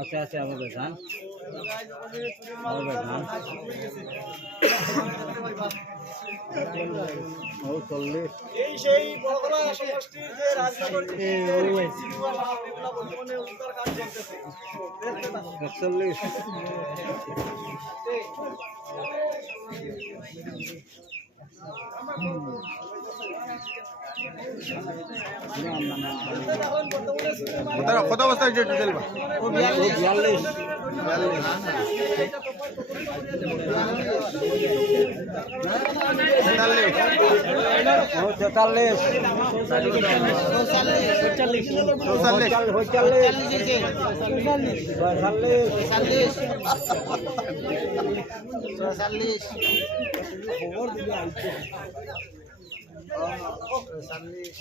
আচ্ছা আচ্ছা আমার বেখান আমার বেখান ও চল্লিশ। এই সেই বড়গলা সমষ্টির যে রাজনগর থেকে সিনেমা সাহেব এগুলা বর্তমানে উদ্ধার কাজ চলতেছে একচল্লিশ। কত অবস্থা হয়েছে টোটাল বিয়াল্লিশ তেতাল্লিশ চৌচল্লিশ পঁয়তাল্লিশ পঁয়তাল্লিশ আটচল্লিশ।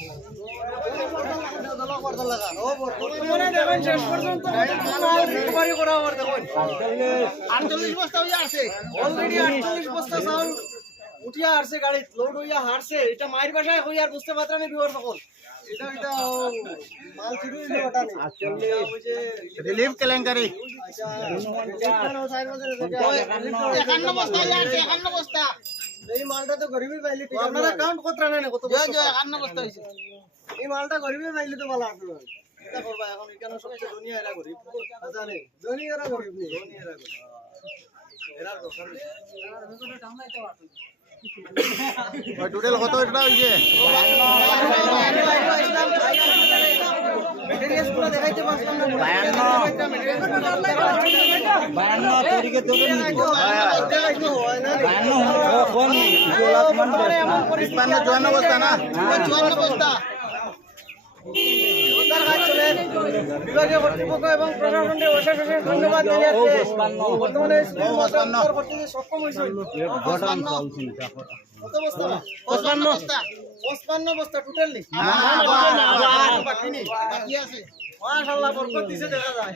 আটচল্লিশ। বস্তা হইয়া আছে অলরেডি আটচল্লিশ। বস্তা চাউল উঠিয়া আসছে গাড়ি লোড হইয়া হারছে। এটা মায়ের বাসায় হইয়া আর বুঝতে পারতাম না বিহর সকল। এটা এটা মাল ওটা রিলিফ কেলেঙ্কারি। একান্ন বস্তা হইয়া আছে একান্ন বস্তা। এই মালটা তো গরিবই পাইলি আপনারা কাউন্ট কত রাখেন কত বস্তা একান্ন বস্তা হইছে এই মালটা গরিবই পাইলি তো ভালো আছে এটা করবা এখন এখানে সবচেয়ে দুনিয়া এরা গরিব জানে ধনী এরা গরিব নেই ধনী এরা গরিব এরা দরকার নেই টোটাল কত এটা হয়েছে বায়ান্ন। তরিকে ধরুন বায়ান্ন কোন তিপ্পান্ন চুয়ান্ন বস্তা না? বিভাগীয় কর্তৃপক্ষ এবং প্রশাসনকে অশেষ অশেষ ধন্যবাদ জানিয়েছে বর্তমানে সক্ষম হয়েছে। বস্তা? পঁচপান্ন। বস্তা। টোটালি বাকি আছে। মাশাআল্লাহ বরকত দিছে দেখা যায়।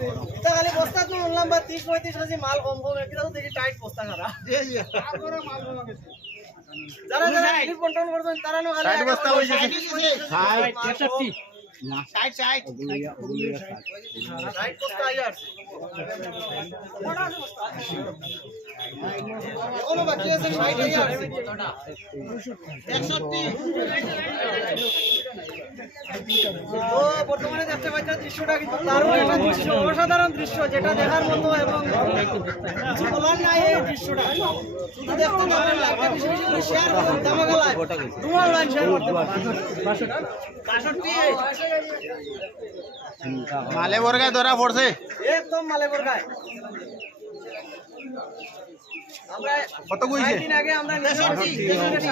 মানে, এটা খালি বস্তা তো বা তিরিশ পঁয়ত্রিশ মাল কম কম টাইট বস্তা খারা। যারা যারা এটি কন্ট্রোল করছেন তারা আছে। 60 আইয়ার বর্তমানে দেখতে পাচ্ছেন দৃশ্যটা কিন্তু দারুণ একটা দৃশ্য অসাধারণ দৃশ্য যেটা দেখার মতো এবং বলার নাই এই দৃশ্যটা। শুধু দেখতে পাবেন শেয়ার করুন ধামাকা লাইন শেয়ার করতে মালে বর্গায় ধরা পড়ছে। একদম মালে বর্গায়। কত কইছে? কয়েকদিন আগে আমরা তেষট্টি তেষট্টি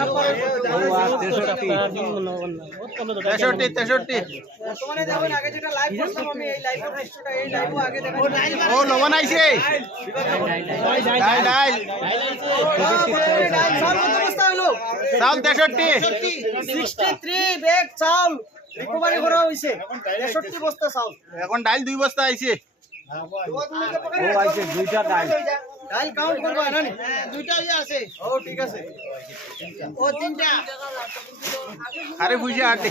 তেষট্টি তেষট্টি বর্তমানে দেখুন আগে যেটা লাইভ করতাম আমি এই লাইভের দৃশ্যটা এই লাইভও আগে দেখা ও লবণ আইছে ডাইল ডাইল। চাউল তেষট্টি সিক্সটি থ্রি ব্যাগ চাউল রিকভারি করা হয়েছে তেষট্টি বস্তা চাউল এখন ডাইল দুই বস্তা আইছে। ও আছে দুইটা ডাল ডাইল কাউন্ট করবা না নি দুইটা ইয়ে আছে ও ঠিক আছে ও তিনটা আরে বুঝে আটে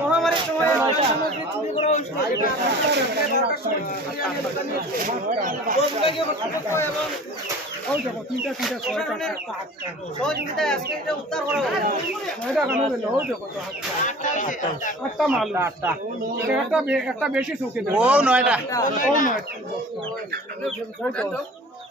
মহামারীর সময় চুরি করা হয়েছিল এটা উদ্ধার করা হলো একটা মাল একটা একটা বেশি চৌকি দেবে ও নয়টা। ও নয়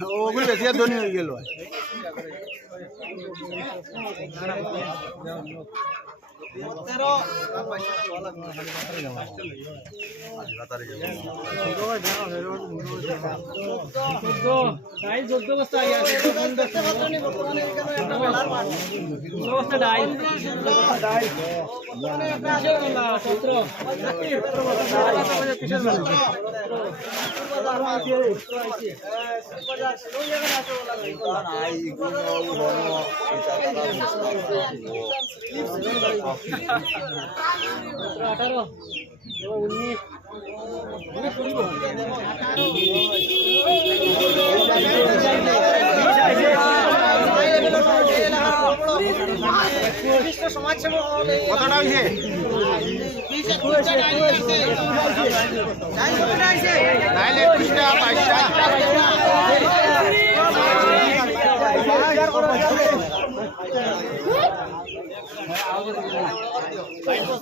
নিব এটা এ কোটা কত মাল নিব হ্যাঁ খাইলাম ওগুলো বেশি আর ধনী হয়ে গেল তেরো দেখতে পাচ্ছেন বর্তমানে এখানে একটা মেলার মাঠ বর্তমানে একটা আছে মেলা সমাজসেবক হলে কতটা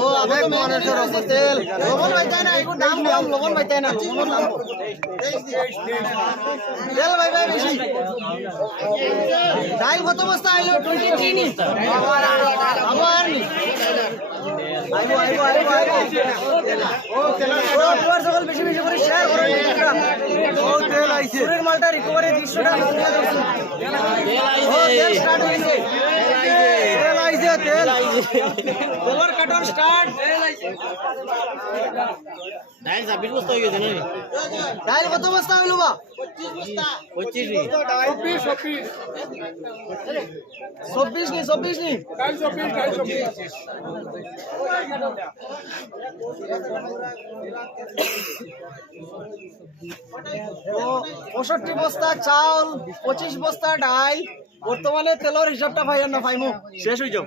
ও আবেগ রসে তেল। লবণ পাইতাই না একটু দাম কম লবণ পাইতাই না লবণের দাম তেল ভাই ভাই বেশি। ডাল কত বস্তা আইলো? টোয়েন্টি থ্রি নি আবার নি আইবো আইবো আইবো আইবো ও তোমার সকল বেশি বেশি করে শেয়ার করো ও তেল আইছে সুরের মালটা রিকভারি দৃশ্যটা ভিডিও দেখছি ও তেল স্টার্ট হইছে তেল আইছে। তেল। তেলের কার্টন স্টার্ট তেল আইছে ডাইল বস্তা হয়ে গেছে নাকি? ডাল কত বস্তা হইল বা? 25 বস্তা চব্বিশ চব্বিশ। চব্বিশ নি চব্বিশ নি? ডাইল চব্বিশ ডাইল চব্বিশ। তো পঁয়ষট্টি বস্তা চাউল পঁচিশ বস্তা ডাল বর্তমানে তেলের হিসাবটা ভাই না ভাইমু। শেষ হয়ে যাও